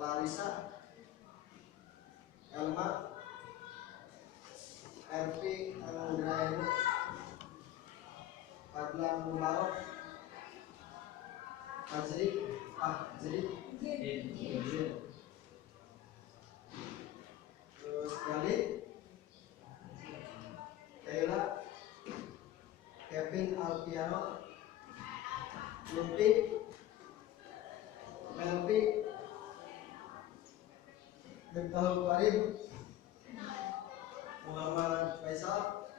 Clarissa, Elma, Ervi Anggraeni, Fadlan Mubarak, Ajri, terus Gali, Kayla, Kevin Alpiano, Lumpi, Melvi, Miftahul Karim, Muhammad Faisal,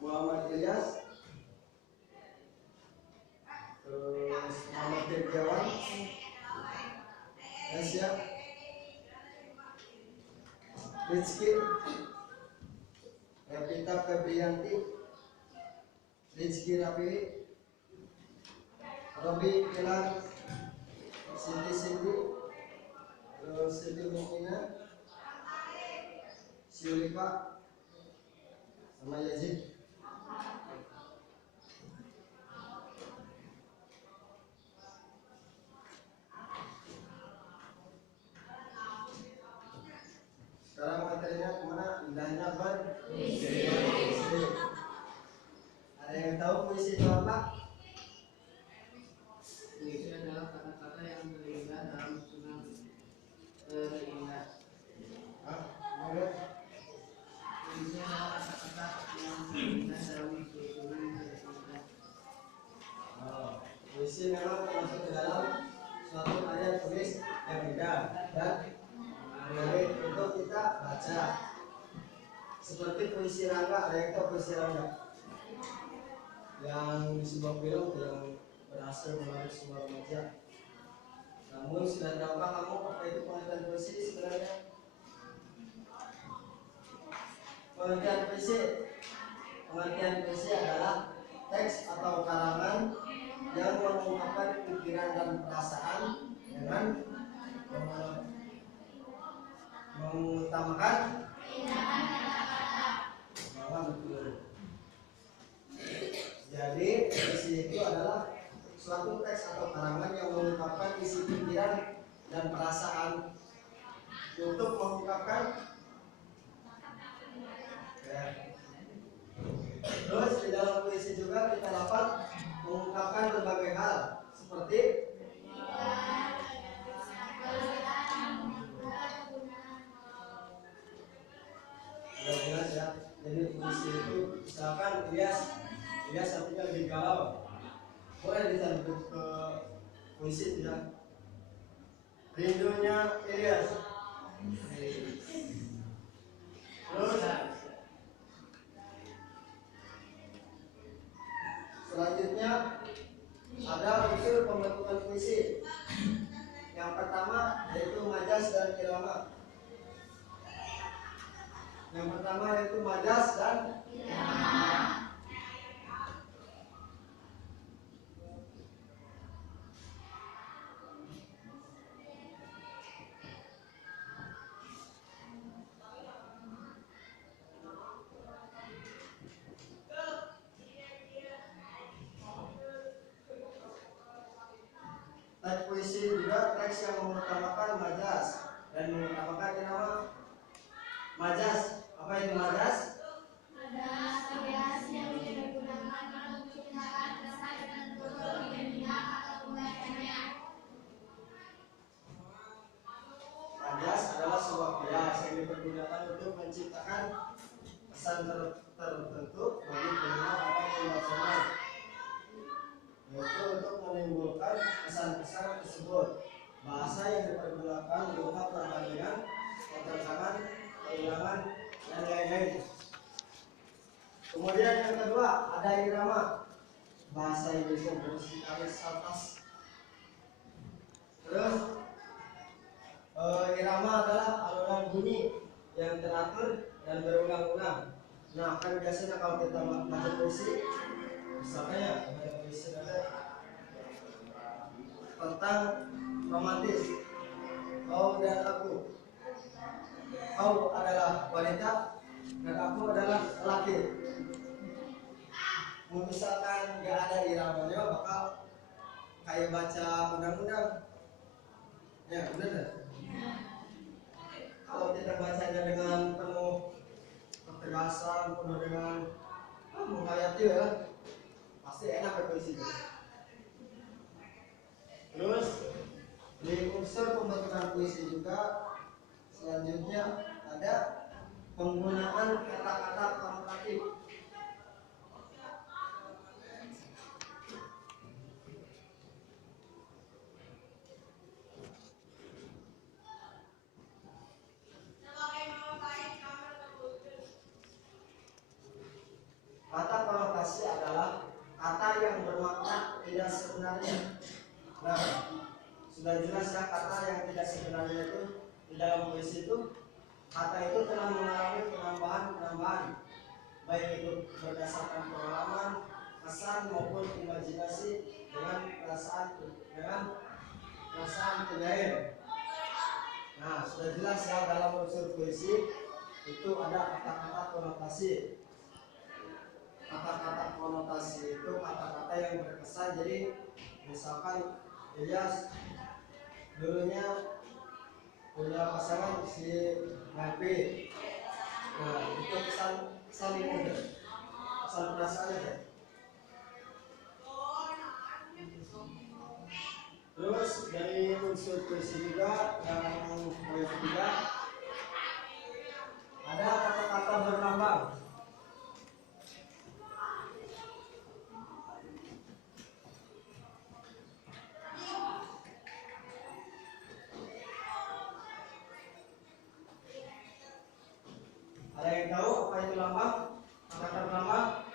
Muhammad Ilyas, terus Muhammad Firdawan, Asia, Rizky, Evita Febrianti, Rizky Rafi, Robi Kilan, Cindy, terus Siti Mukina, Syulifa, sama Yazid. Sekarang materinya kemana? Indahnya berpuisi. Ada yang tahu puisi itu apa? Puisi adalah kata-kata yang terindah dalam susunan terindah. Puisi adalah kata-kata yang terindah dalam susunan terindah. Puisi memang termasuk ke dalam suatu karya tulis yang indah dan menarik untuk kita baca. Seperti puisi Rangga, ada yang tahu puisi Rangga? Yang di sebuah film yang berhasil menarik semua remaja. Namun sudah tahukah kamu apa itu pengertian puisi sebenarnya? Pengertian puisi adalah teks atau karangan yang mengungkapkan pikiran dan perasaan dengan mengutamakan betul. Jadi puisi itu adalah suatu teks atau karangan yang mengungkapkan isi pikiran dan perasaan untuk mengungkapkan ya. Terus di dalam puisi juga kita dapat mengungkapkan berbagai hal seperti jelas ya. Jadi puisi itu misalkan Ilyas artinya lebih galau, boleh ditanjung ke puisi tidak? Rindunya Ilyas. Terus selanjutnya ada unsur pembentukan puisi. Yang pertama yaitu majas dan irama. Yang pertama yaitu majas dan irama. Teks puisi juga teks yang mengutamakan majas dan mengutamakan irama. Majas, apa itu majas? Majas yang digunakan untuk menciptakan kesan dan tutur yang indah atau pembacanya. Majas adalah sebuah kias yang dipergunakan untuk menciptakan kesan tertentu bagi pendengar atau pembacanya, yaitu untuk menimbulkan kesan-kesan tersebut. Bahasa yang dipergunakan berupa perbandingan, keterangan, keulangan, dan lain-lain. Kemudian yang kedua ada irama. Bahasa Indonesia berisi garis atas. Terus irama adalah alunan bunyi yang teratur dan berulang-ulang. Nah, kan biasanya kalau kita baca puisi, misalnya baca puisi tentang romantis, kau dan aku. Kau adalah wanita dan aku adalah laki. Misalkan nggak ada iramanya, bakal kayak baca undang-undang. Ya, benar. Kalau kita bacanya dengan penuh ketegasan, penuh dengan menghayati ya, pasti enak ya puisinya. Terus di unsur pembentukan puisi juga selanjutnya ada penggunaan kata-kata konotatif. Kata konotasi adalah kata yang bermakna tidak sebenarnya. Nah, sudah jelas ya kata yang tidak sebenarnya itu di dalam puisi itu, kata itu telah mengalami penambahan, baik itu berdasarkan pengalaman, kesan maupun imajinasi dengan perasaan penyair. Nah, sudah jelas ya dalam unsur puisi itu ada kata-kata konotasi. Kata-kata konotasi itu kata-kata yang berkesan. Jadi misalkan Ilyas dulunya punya pasangan si Nabi. Nah, itu kesan ini kesan perasaannya deh. Terus dari unsur puisi juga yang ketiga ada kata-kata berlambang. Ada yang tahu apa itu lambang? Kata berlambang?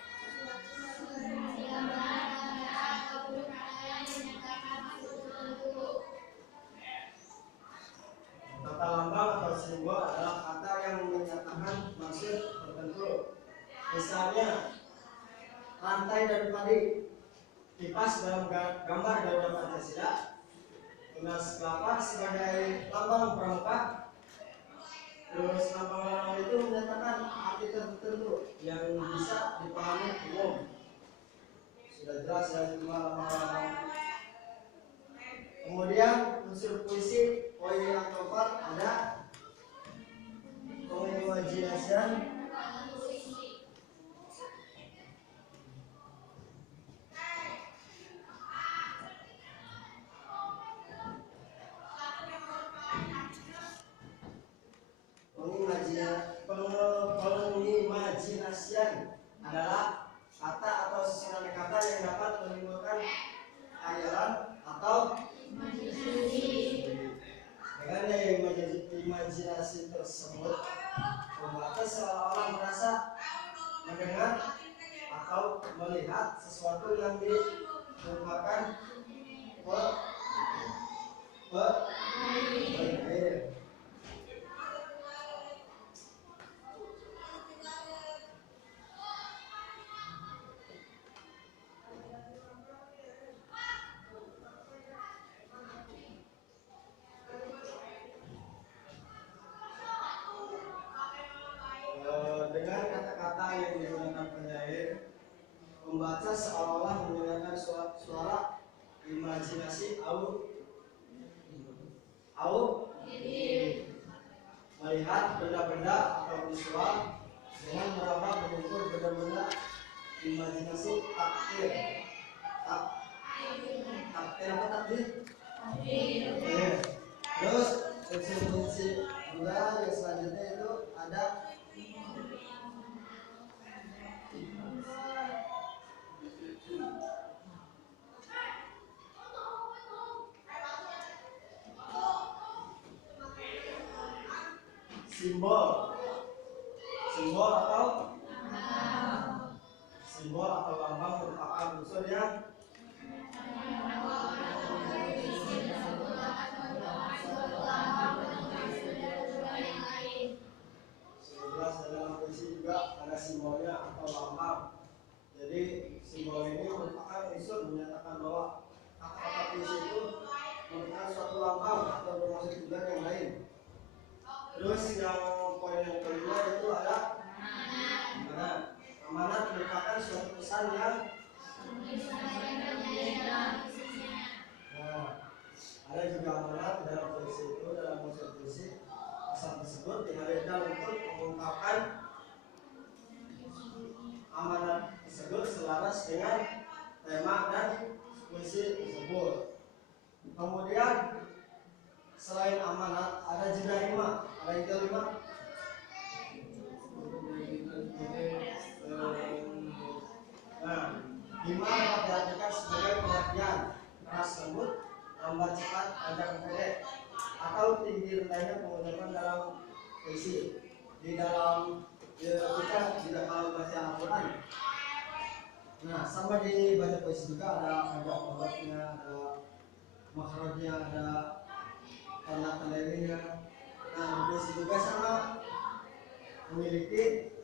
Kata lambang atau simbol adalah kata yang menyatakan maksud tertentu. Misalnya rantai dan padi, kipas dalam gambar Garuda Pancasila, tunas kelapa sebagai lambang pramuka. Terus lambang-lambang itu menyatakan arti tertentu yang bisa dipahami umum. Sudah jelas ya cuma lambang-lambang. Kemudian unsur puisi poin yang keempat ada pengimajinasian. Pengimajinasian adalah kata atau susunan kata yang dapat menimbulkan khayalan atau dengan imajinasi tersebut pembaca seolah-olah merasa mendengar atau melihat sesuatu yang diungkapkan penyair. Dengan kata-kata yang digunakan penyair, pembaca seolah-olah mendengarkan suara imajinasi melihat benda-benda atau visual dengan meraba bentuk benda-benda imajinasi takdir apa takdir? Terus fungsi juga yang selanjutnya itu ada simbol atau lambang merupakan unsur yang jelas dalam puisi juga ada simbolnya atau lambang. Jadi simbol ini merupakan unsur menyatakan bahwa kata-kata puisi itu merupakan suatu lambang atau bermaksud tujuan yang lain. Terus yang poin yang kelima itu ada amanat. Amanat merupakan suatu pesan yang dalam puisi itu, dalam unsur puisi pasal tersebut dihadirkan untuk mengungkapkan amanat tersebut selaras dengan tema dan puisi tersebut. Kemudian selain amanat ada juga rima. Ada juga rima. Nah, rima dapat diartikan sebagai pengertian keras lembut, lambat cepat, panjang pendek, atau tinggi rendahnya pengucapan dalam puisi. Di dalam kita tidak kalau baca Al-Quran. Nah, sama di baca puisi juga ada pondok-pondoknya, ada makhrajnya, ada tanda-tandanya. Nah, di puisi juga sama memiliki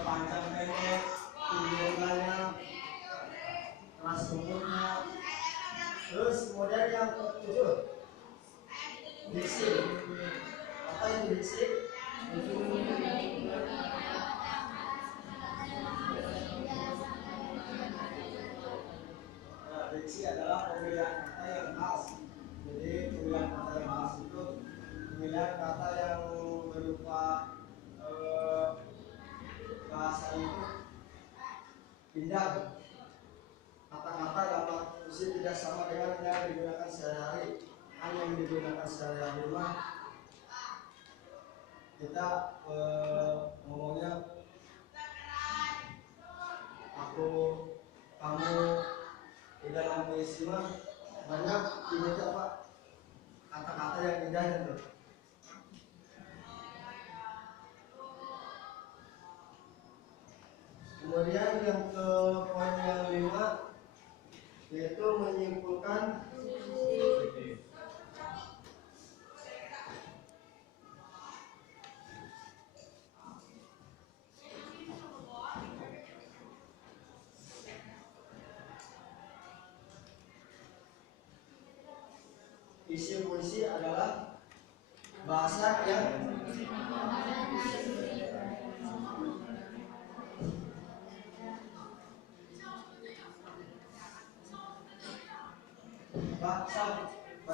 panjang pendek, tinggi rendahnya, keras lembutnya. Terus kemudian yang ketujuh, diksi. Apa itu diksi? Nah, diksi adalah pemilihan kata yang khas. Jadi pemilihan kata yang khas itu pemilihan kata yang berupa bahasa itu indah. Kata-kata dalam puisi tidak sama dengan yang digunakan sehari-hari. Hanya yang digunakan sehari-hari mah kita ngomongnya aku, kamu. Di dalam puisi mah banyak ini apa kata-kata yang indah itu. Kemudian yang ke poin yang 5 yaitu menyimpulkan isi puisi adalah bahasa yang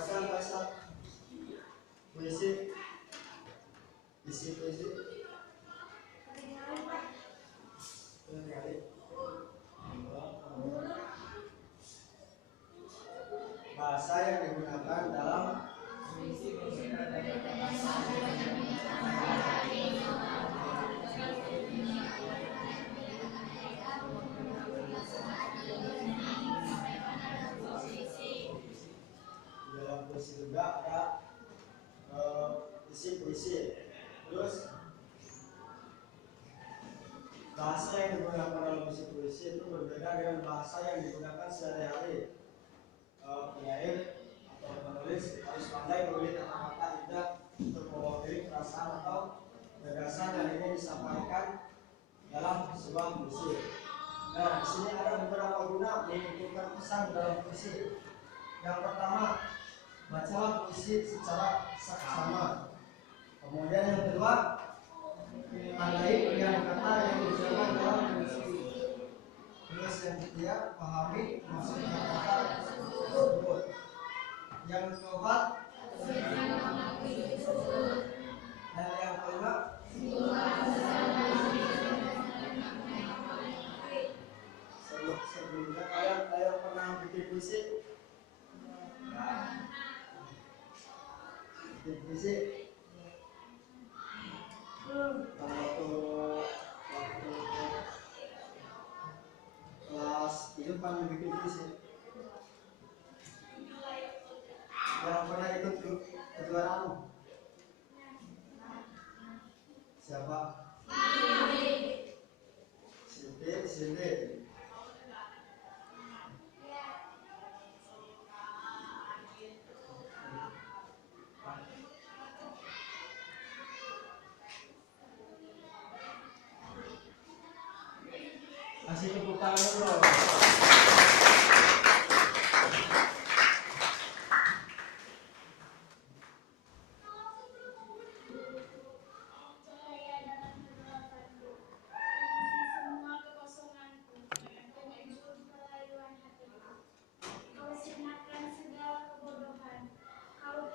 bahasa puisi, isi puisi bahasa yang digunakan dalam puisi juga ada isi puisi. Terus bahasa yang digunakan dalam isi puisi itu berbeda dengan bahasa yang digunakan sehari-hari. Penyair atau penulis harus pandai memilih kata-kata indah untuk mewakili perasaan atau gagasan yang ingin disampaikan dalam sebuah puisi. Nah, di sini ada beberapa guna mengumpulkan pesan dalam puisi. Yang pertama, bacalah puisi secara saksama. Kemudian yang kedua, tandai pilihan kata yang digunakan dalam puisi. Terus yang ketiga, pahami maksud kata-kata tersebut. Yang keempat, dan yang kelima, sebelumnya kalian pernah bikin puisi? Bikin puisi? Waktu kelas itu kan bikin puisi. Yang pernah ikut kejuaraan? Siapa? Cindy. Kasih tepuk tangan dulu. Kau sirnakan segala kebodohan, kau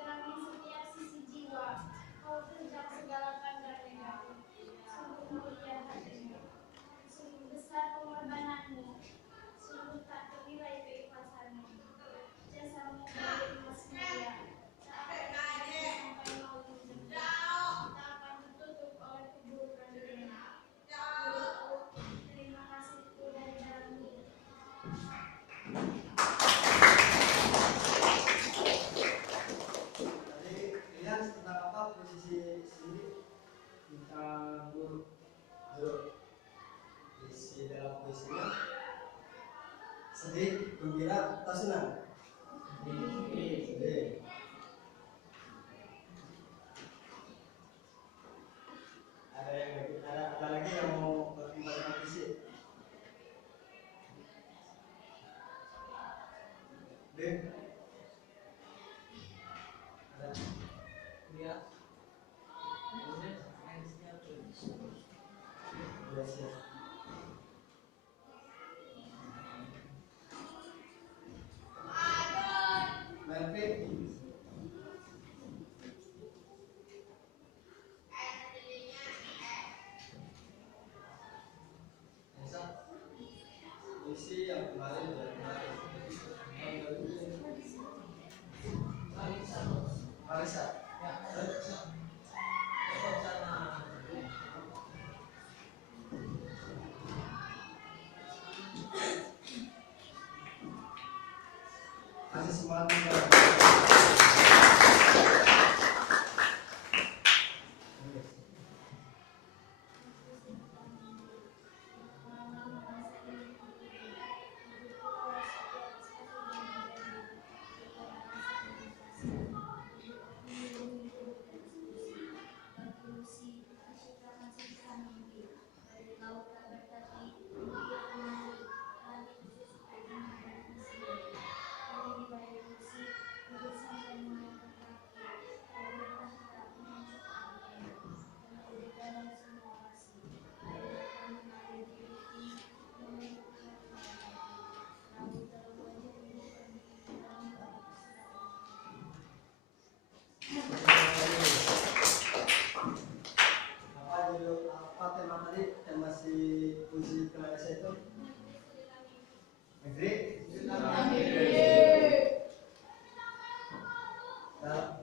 atau senang? Sedih. Ada lagi yang mau berkompetisi? Bim? Ada? Ya. Udah siap. Melvin? Esa? Puisi yang kemarin udah kemarin. Marisa? Kasih semangat juga. Apa tema tadi? Tema si puisi kelas itu? Negeri?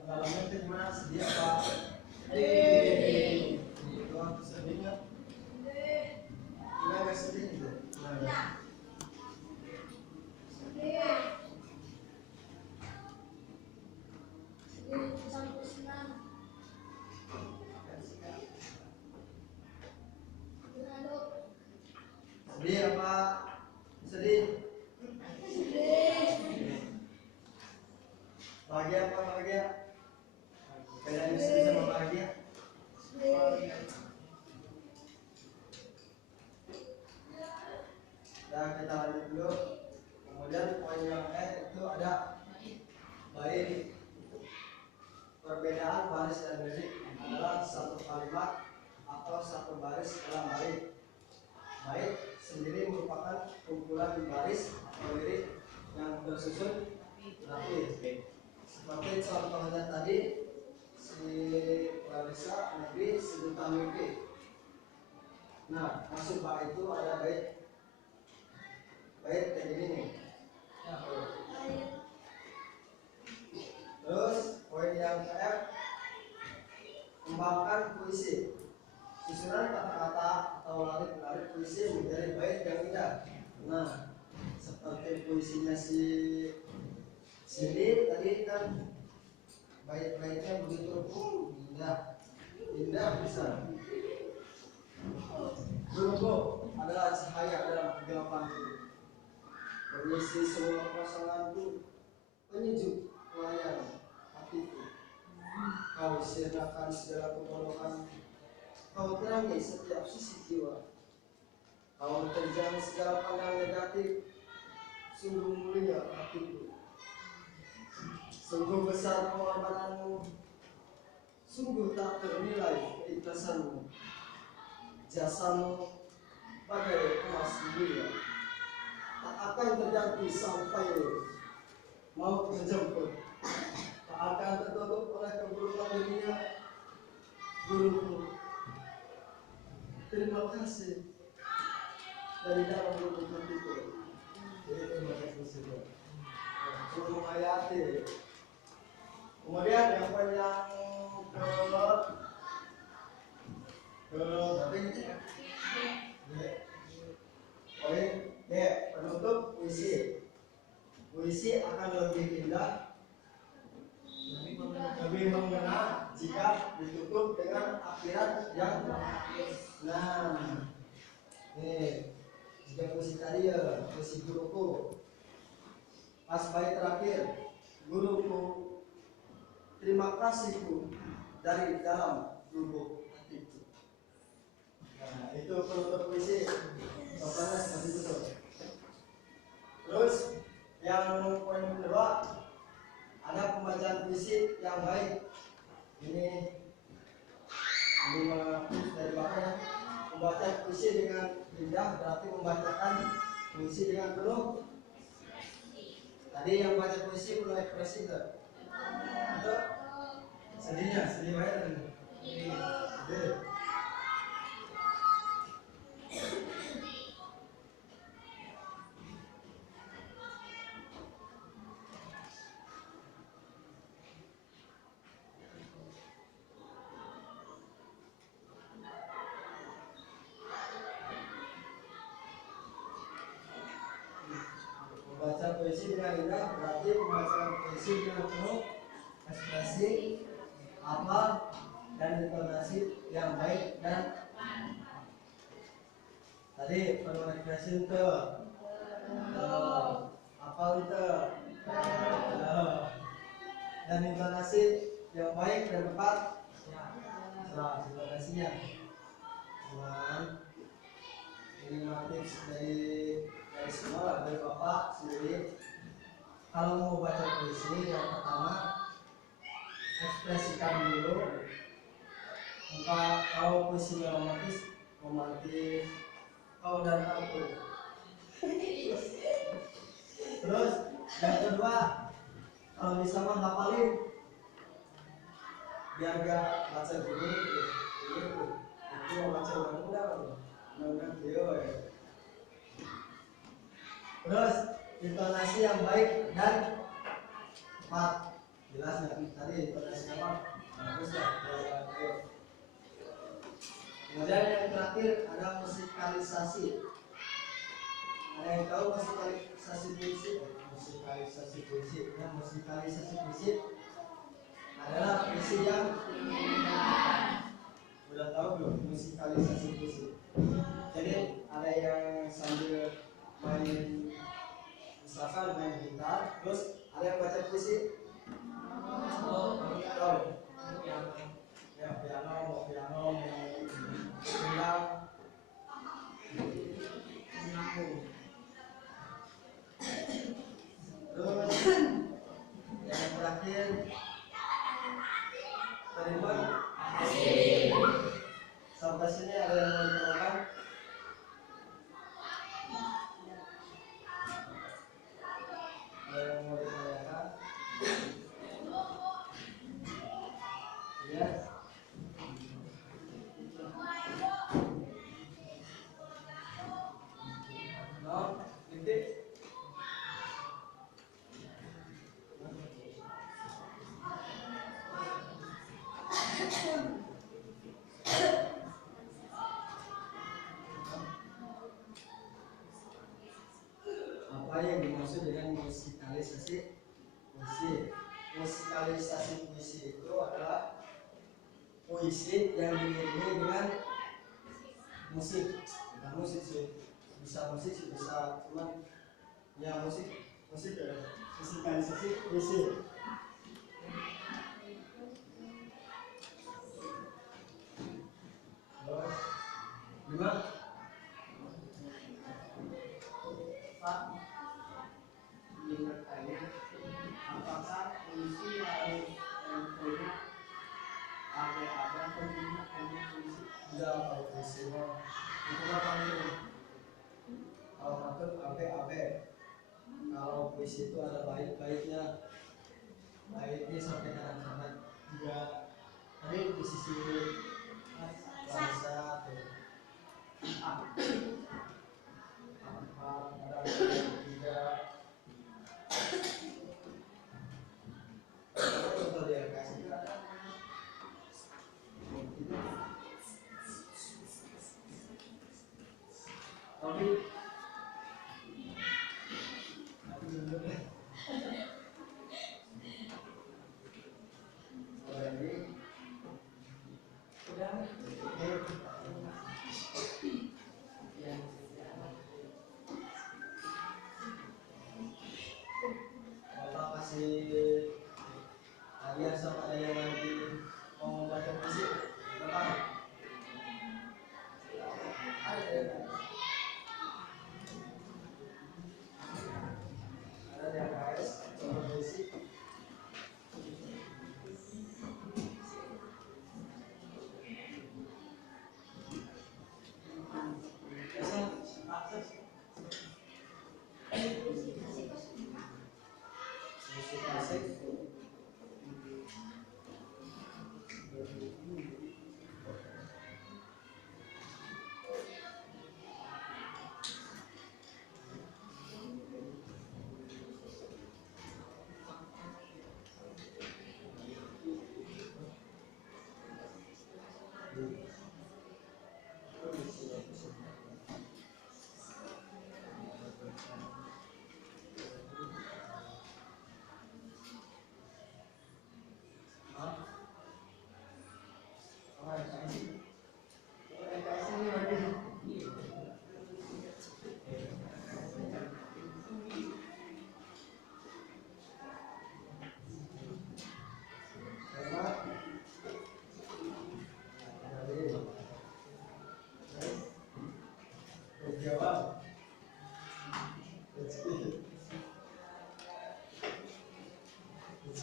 Dalamnya itu gimana? Sedih apa? Sedih. Itu waktu sedihnya? Enggak sedih gitu. Sedih apa? Sedih. Bahagia apa bahagia? Bedanya sedih sama bahagia? Dan kita lanjut dulu. Kemudian poin yang itu ada baik. Perbedaan baris dan lirik adalah satu kalimat atau satu baris dalam bait. Bait sendiri merupakan kumpulan baris atau lirik yang tersusun rapi. Seperti contohnya tadi, si Larissa negeri sejuta mimpi. Nah, maksud bait itu ada bait kayak gini nih. Terus poin yang F, kembangkan puisi. Susunan kata-kata atau larik-larik puisi menjadi bait yang indah. Nah, seperti puisinya si Cindy tadi kan bait-baitnya begitu indah bisa. Dulu adalah cahaya dalam kegelapan itu, mengisi semua kekosonganku, penyejuk pelayan hatiku. Kau sirnakan segala kebodohan, kau terangi setiap sisi jiwa. Kau terjang segala pandang negatif, sungguh mulia hatiku. Sungguh besar pengorbananmu, sungguh tak ternilai keikhlasanmu. Jasamu bagai emas mulia, tak akan terganti sampai maut menjemput. Tak akan tertutup oleh keburukan dunia. Guruku, terima kasih dari dalam lubuk hatiku. Jadi terima kasih sudah guru menghayati. Kemudian yang poin yang poin D, penutup puisi. Puisi akan lebih indah, lebih mengena jika ditutup dengan akhirat yang jika puisi tadi ya puisi guruku, pas bait terakhir, guruku, terima kasihku dari dalam lubuk hatiku. Nah, itu penutup puisi. Contohnya seperti itu tuh. Terus yang poin kedua, ada pembacaan puisi yang baik. Ini dari Bapak ya. Membaca puisi dengan indah berarti membacakan puisi dengan penuh. Tadi yang baca puisi penuh ekspresi itu. Itu sedih banget kan? Sedih. Membaca puisi dengan indah berarti membacaan puisi dengan penuh ekspresi, hafal, dan intonasi yang baik dan tadi penuh ekspresi itu hafal itu dan intonasi yang baik dan tepat. Nah, intonasinya cuman ini tips dari semua lah, dari Bapak sendiri. Kalau mau baca puisi, yang pertama ekspresikan dulu. Kalau puisi romantis, kau dan aku. Terus yang kedua, kalau bisa mah hafalin, biar gak baca dulu. Itu mau baca udah video ya. Terus intonasi yang baik dan tepat. Jelas nggak tadi intonasi apa? Bagus ya. Kemudian yang terakhir ada musikalisasi. Ada yang tahu musikalisasi puisi? Musikalisasi puisi. Ya, musikalisasi puisi adalah puisi yang udah tahu belum musikalisasi puisi? Jadi ada yang sambil main, misalkan main gitar, terus ada yang baca puisi. Ya, piano, bilang terus yang terakhir terima kasih. Sampai sini ada yang mau ditambahkan? Ada yang mau ditanyakan? Ya. No, titik. Apa yang dimaksud dengan musikalisasi puisi? Musikalisasi puisi itu adalah puisi yang diiringi dengan musik. Bukan musik sih, bisa musik sih, bisa cuman ya musik ya. Musikalisasi puisi. Terus gimana? Pak, ingin bertanya, apakah puisi harus punya ada pentingnya hanya puisi? Enggak, kalau puisi mah itu mah paling kalau matur abe. Kalau puisi itu ada baik-baiknya sampai kadang-kadang juga tadi di sisi bahasa tuh kadang juga contoh dia kasih tapi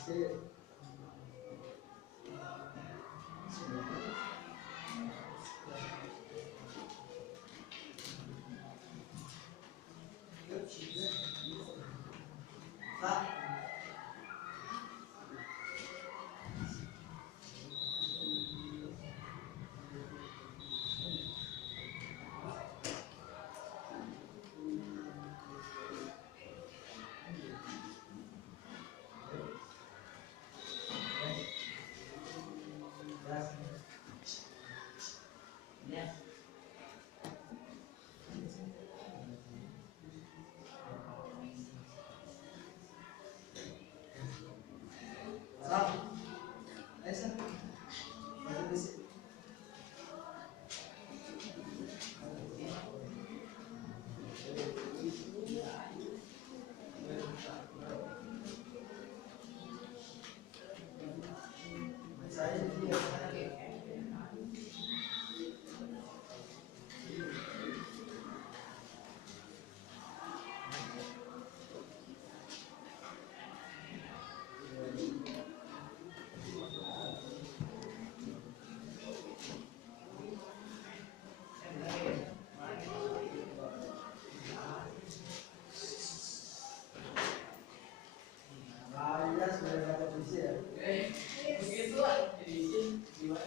Oke. Pak. Sarap. Ayos na. Ayos na bisi. Saya hindi na. Ayah sudah dapat bisi ya. Begitu lah diisi gimana?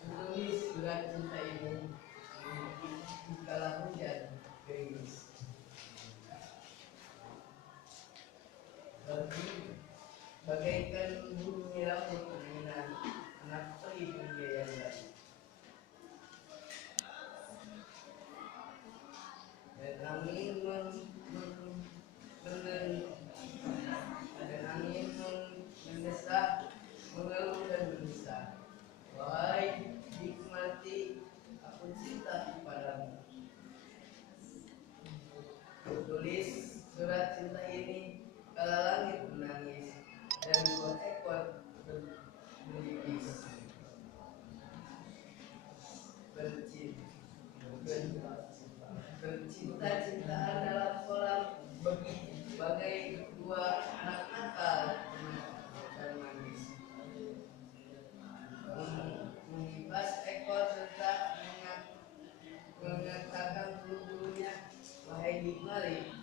Menulis surat cinta ini kala hujan gerimis. Bagaikan bunyi rambut permainan anak peri dia yang baik. Dan angin mendesak, mengeluh dan mendesah. Wahai nikmati, aku cinta kepadamu. Tulis surat cinta ini kala langit menangis dan dua ekor berlibis bercinta-cintaan dalam kolam bagai dua anak nakal dan manis. Mengibas ekor serta mengatakan bulu-bulunya, wahai nikmati,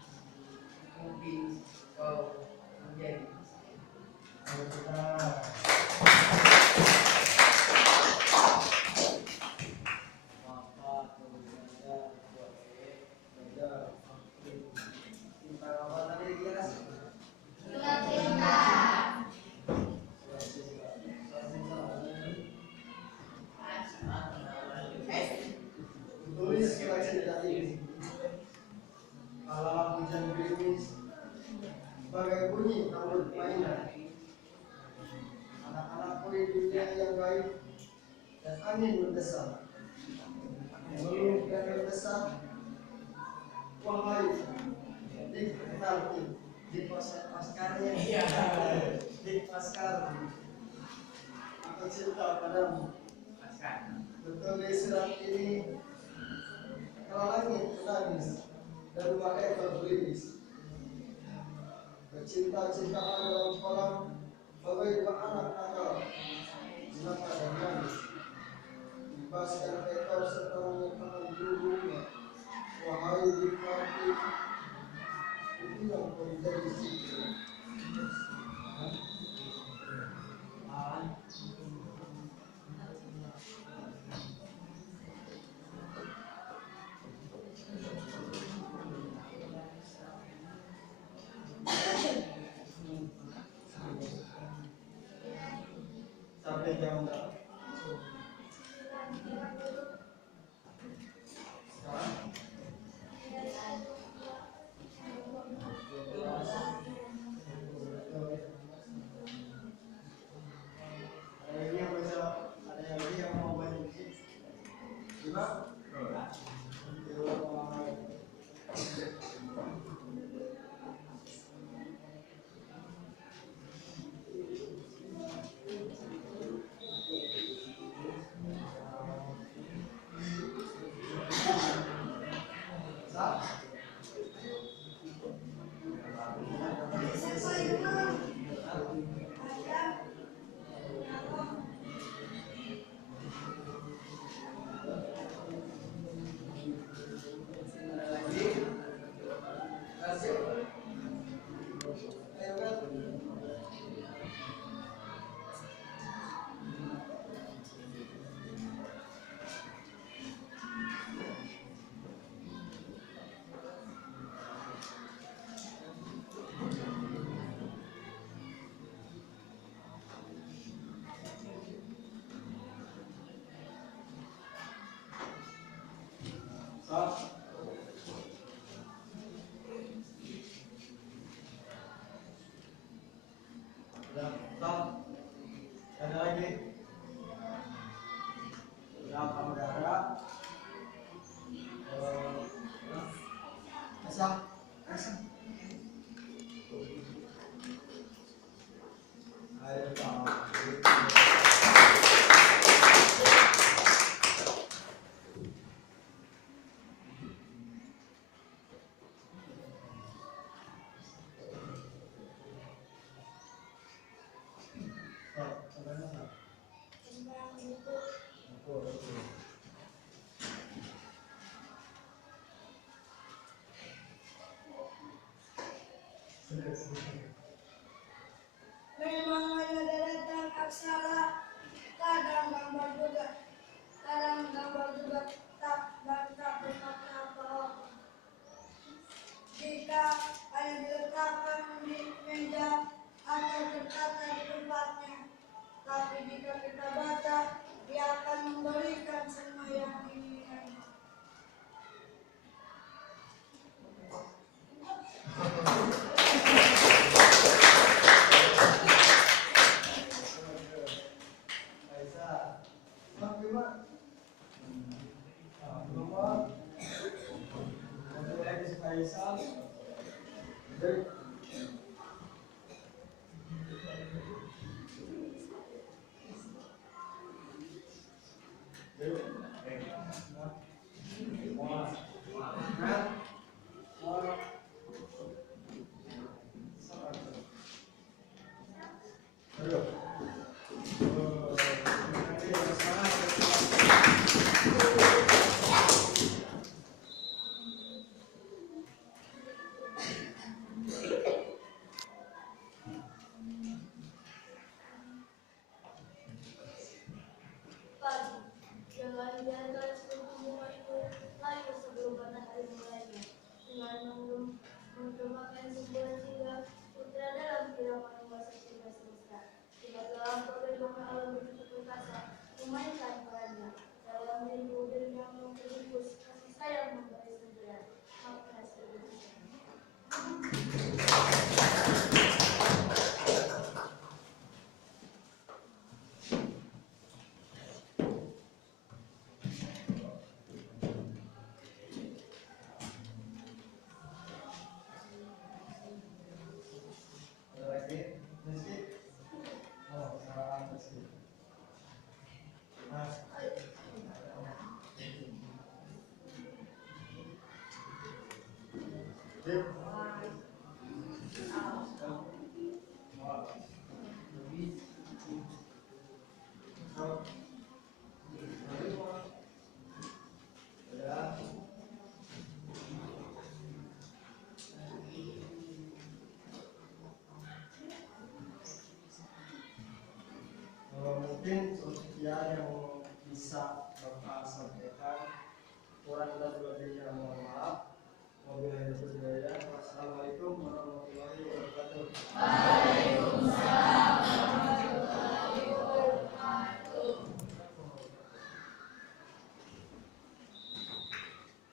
mungkin kau menjadi Surat cinta. Tulis surat cinta ini. Kala hujan gerimis, bagai bunyi rambut mainan. Anak-anak peri dunia yang baik dan angin mendesak. Mengeluh dan mendesak. Wahai di paskarnya, di paskar, aku cinta padamu. Bertulis surat ini, kala langit menangis dan dua ekor berimis. Bercinta-cintaan dalam kolam bagai dua anak nakal, jenaka dan manis. Bebaskan ekor serta menyertakan bulu-bulunya. Wahai nikmati, bilang kau menjadi istri. Sampai jam berapa? Sekarang? Ada lagi yang mau banyak sih? Gimana? Lima. Nomor. Untuk lagi Faisal. Dari. Jangan biarkan seluruh itu layu sebelum matahari mulainya. Dengan menggemakan sebuah hingga putra dalam kiraan kuasa tiga semesta. Jika dalam bagaimana alam begitu perkasa, memainkan perannya dalam rindu dan yang membungkus kasih sayang memberi segera. Makna sebenarnya. Mungkin sekian yang bisa